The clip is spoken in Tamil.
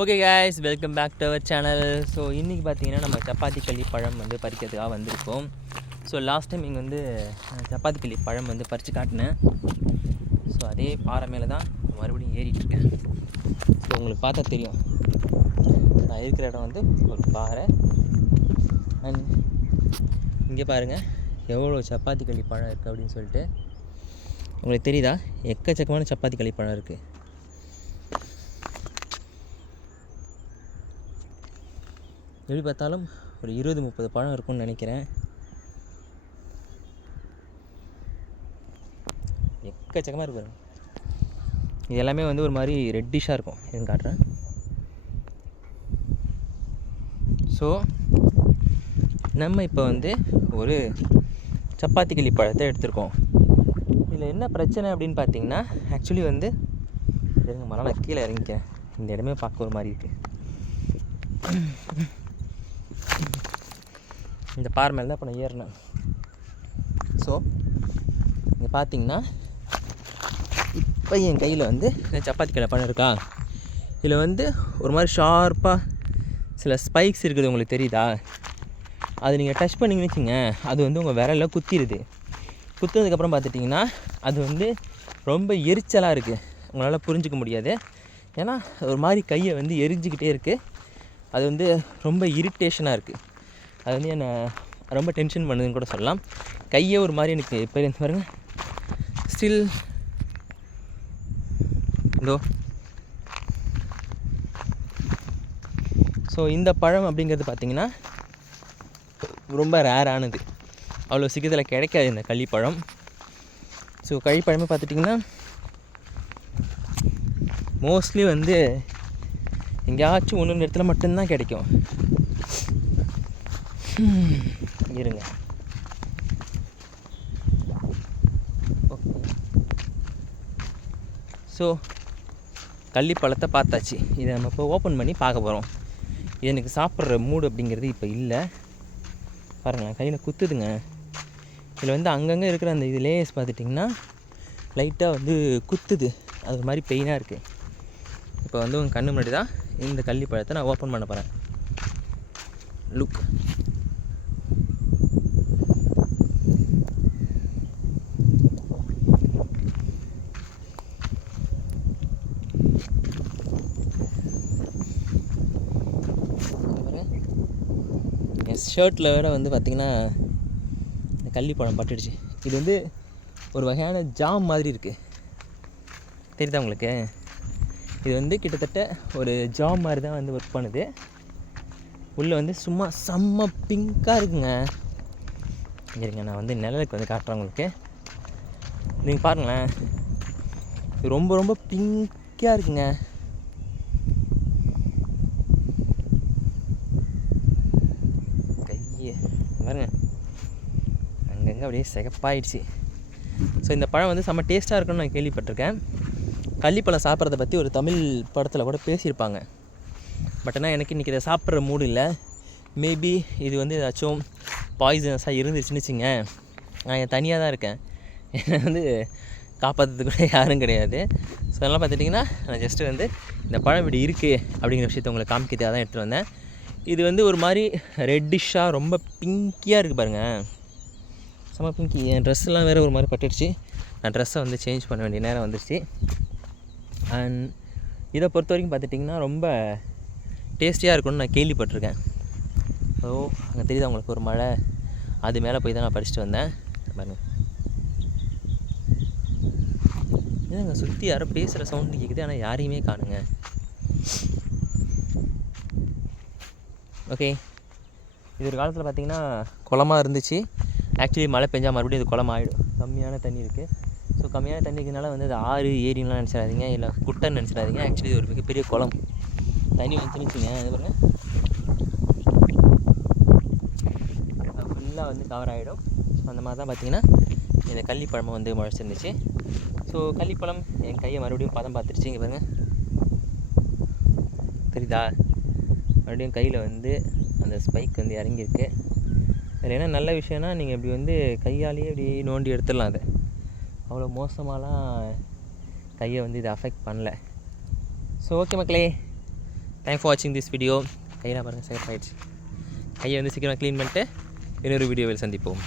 Okay guys, welcome back to our channel. So இன்றைக்கி பார்த்தீங்கன்னா நம்ம சப்பாத்தி களி பழம் வந்து பறிக்கிறதுக்காக வந்திருக்கோம். ஸோ லாஸ்ட் டைம் இங்கே வந்து சப்பாத்தி களி பழம் வந்து பறித்து காட்டினேன். ஸோ அதே பாறை மேலே தான் மறுபடியும் ஏறிட்டுருக்கேன். ஸோ உங்களுக்கு பார்த்தா தெரியும், நான் இருக்கிற இடம் வந்து ஒரு பாறை. அண்ட் இங்கே பாருங்கள் எவ்வளோ சப்பாத்தி களி பழம் இருக்குது அப்படின்னு சொல்லிட்டு. உங்களுக்கு தெரியுதா? எக்கச்சக்கமான சப்பாத்தி களி பழம் இருக்குது. எப்படி பார்த்தாலும் ஒரு 20-30 பழம் இருக்கும்னு நினைக்கிறேன். எக்கச்சக்கமாக இருக்கு பாருங்க. இது எல்லாமே வந்து ஒரு மாதிரி ரெட்டிஷாக இருக்கும். எதுன்னு காட்டுறேன். ஸோ நம்ம இப்போ வந்து ஒரு சப்பாத்தி களி பழத்தை எடுத்திருக்கோம். இதில் என்ன பிரச்சனை அப்படின்னு பார்த்தீங்கன்னா, ஆக்சுவலி வந்து இருங்க மரம் நான் கீழே இறங்கிக்கிறேன். இந்த இடமே பார்க்க ஒரு மாதிரி இருக்குது. இந்த பாறை மேலே தான் இப்போ நான் ஏறினேன். ஸோ இங்கே பார்த்தீங்கன்னா இப்போ என் கையில் வந்து சப்பாத்தி களி பழம் இருக்கா. இதில் வந்து ஒரு மாதிரி ஷார்ப்பாக சில ஸ்பைக்ஸ் இருக்குது. உங்களுக்கு தெரியுதா? அது நீங்கள் டச் பண்ணிங்கன்னு வச்சுங்க, அது வந்து உங்கள் விரலில் குத்திடுது. குத்துனதுக்கப்புறம் பார்த்துட்டிங்கன்னா அது வந்து ரொம்ப எரிச்சலாக இருக்குது. உங்களால் புரிஞ்சிக்க முடியாது. ஏன்னா ஒரு மாதிரி கையை வந்து எரிஞ்சிக்கிட்டே இருக்குது. அது வந்து ரொம்ப இரிட்டேஷனாக இருக்குது. அது வந்து என்னை ரொம்ப டென்ஷன் பண்ணுதுன்னு கூட சொல்லலாம். கையே ஒரு மாதிரி எனக்கு இப்போ பாருங்க ஸ்டில் இதோ. ஸோ இந்த பழம் அப்படிங்கிறது பார்த்திங்கன்னா ரொம்ப ரேரானது. அவ்வளோ சீக்கிரத்தில் கிடைக்காது இந்த களிப்பழம். ஸோ களிப்பழமே பார்த்துட்டிங்கன்னா மோஸ்ட்லி வந்து எங்கேயாச்சும் ஒன்று இடத்துல மட்டும்தான் கிடைக்கும். இருங்க. ஓகே, ஸோ கள்ளிப்பழத்தை பார்த்தாச்சு. இதை நம்ம இப்போ ஓப்பன் பண்ணி பார்க்க போகிறோம். இது எனக்கு சாப்பிட்ற மூடு அப்படிங்கிறது இப்போ இல்லை. பாருங்களேன், கையில் குத்துதுங்க. இதில் வந்து அங்கங்கே இருக்கிற அந்த இது லேயர்ஸ் பார்த்துட்டிங்கன்னா லைட்டாக வந்து குத்துது. அது ஒரு மாதிரி பெயினாக இருக்குது. இப்போ வந்து உங்கள் கண்ணு முன்னாடி தான் இந்த கள்ளிப்பழத்தை நான் ஓப்பன் பண்ண போகிறேன். லுக். என் ஷர்ட்டில் வேறு வந்து பார்த்திங்கன்னா இந்த கள்ளிப்பழம் பட்டுடுச்சு. இது வந்து ஒரு வகையான ஜாம் மாதிரி இருக்குது. தெரியுதா உங்களுக்கு? இது வந்து கிட்டத்தட்ட ஒரு ஜாம் மாதிரி தான் வந்து ஒர்க் பண்ணுது. உள்ளே வந்து சும்மா செம்ம பிங்காக இருக்குங்க. இருங்க, நான் வந்து நிழலுக்கு வந்து காட்டுறேன் உங்களுக்கு. நீங்கள் பாருங்களேன், இது ரொம்ப ரொம்ப பிங்காக இருக்குங்க. கையே பாருங்க, அங்கங்கே அப்படியே சிகப்பாயிடுச்சு. ஸோ இந்த பழம் வந்து செம்ம டேஸ்ட்டாக இருக்குன்னு நான் கேள்விப்பட்டிருக்கேன். கள்ளிப்பழம் சாப்பிட்றத பற்றி ஒரு தமிழ் படத்தில் கூட பேசியிருப்பாங்க. பட் ஆனால் எனக்கு இன்றைக்கி இதை சாப்பிட்ற மூடு இல்லை. மேபி இது வந்து ஏதாச்சும் பாய்சனஸாக இருந்துச்சுன்னு வச்சுங்க, நான் என் தனியாக தான் இருக்கேன். என்னை வந்து காப்பாற்றுறது கூட யாரும் கிடையாது. ஸோ அதெல்லாம் பார்த்துட்டிங்கன்னா நான் ஜஸ்ட்டு வந்து இந்த பழம் இப்படி இருக்குது அப்படிங்கிற விஷயத்த உங்களுக்கு காமிக்கிறதுக்காக தான் எடுத்துகிட்டு வந்தேன். இது வந்து ஒரு மாதிரி ரெட்டிஷாக ரொம்ப பிங்கியாக இருக்குது பாருங்கள். செம்ம பிங்கி. என் ட்ரெஸ்ஸெல்லாம் வேறு ஒரு மாதிரி பட்டுடுச்சு. நான் ட்ரெஸ்ஸை வந்து சேஞ்ச் பண்ண வேண்டிய நேரம் வந்துடுச்சு. அண்ட் இதை பொறுத்த வரைக்கும் பார்த்துட்டிங்கன்னா ரொம்ப டேஸ்டியாக இருக்கும்னு நான் கேள்விப்பட்டிருக்கேன். ஸோ அங்கே தெரியுது அவங்களுக்கு ஒரு மழை, அது மேலே போய் தான் நான் பறிச்சுட்டு வந்தேன். பாருங்க, ஏங்க சுற்றி யாரோ பேசுகிற சவுண்டு கேட்குது, ஆனால் யாரையுமே காணுங்க. ஓகே, இது ஒரு காலத்தில் பார்த்திங்கன்னா குளமாக இருந்துச்சு. ஆக்சுவலி மழை பெஞ்சால் மறுபடியும் இது குளம் ஆகிடும். கம்மியான தண்ணி இருக்குது. ஸோ கம்மியான தண்ணிக்குனால வந்து அது ஆறு ஏரிலாம் நினச்சிடாதீங்க, இல்லை குட்டைன்னு நினச்சிடாதீங்க. ஆக்சுவலி இது ஒரு மிகப்பெரிய குளம். தண்ணி வந்துச்சுன்னு வச்சுங்க, அது பாருங்க ஃபுல்லாக வந்து கவர் ஆகிடும். ஸோ அந்த மாதிரி தான் பார்த்திங்கன்னா இந்த கள்ளிப்பழமும் வந்து முளைச்சிருந்துச்சு. ஸோ கள்ளிப்பழம் என் கையை மறுபடியும் பதம் பார்த்துருச்சு. இங்கே பாருங்க, தெரியுதா? மறுபடியும் கையில் வந்து அந்த ஸ்பைக் வந்து இறங்கியிருக்கு. அதில் என்ன நல்ல விஷயம்னா, நீங்கள் இப்படி வந்து கையாலேயே இப்படி நோண்டி எடுத்துடலாம். அதை அவ்வளோ மோசமாலாம் கையை வந்து இதை அஃபெக்ட் பண்ணல. ஸோ ஓகே மக்களே, தேங்க்ஸ் ஃபார் வாட்சிங் திஸ் வீடியோ. கையெல்லாம் பாருங்கள் சிகப்பாயிடுச்சு. கையை வந்து சீக்கிரம் க்ளீன் பண்ணிட்டு இன்னொரு வீடியோவில் சந்திப்போம்.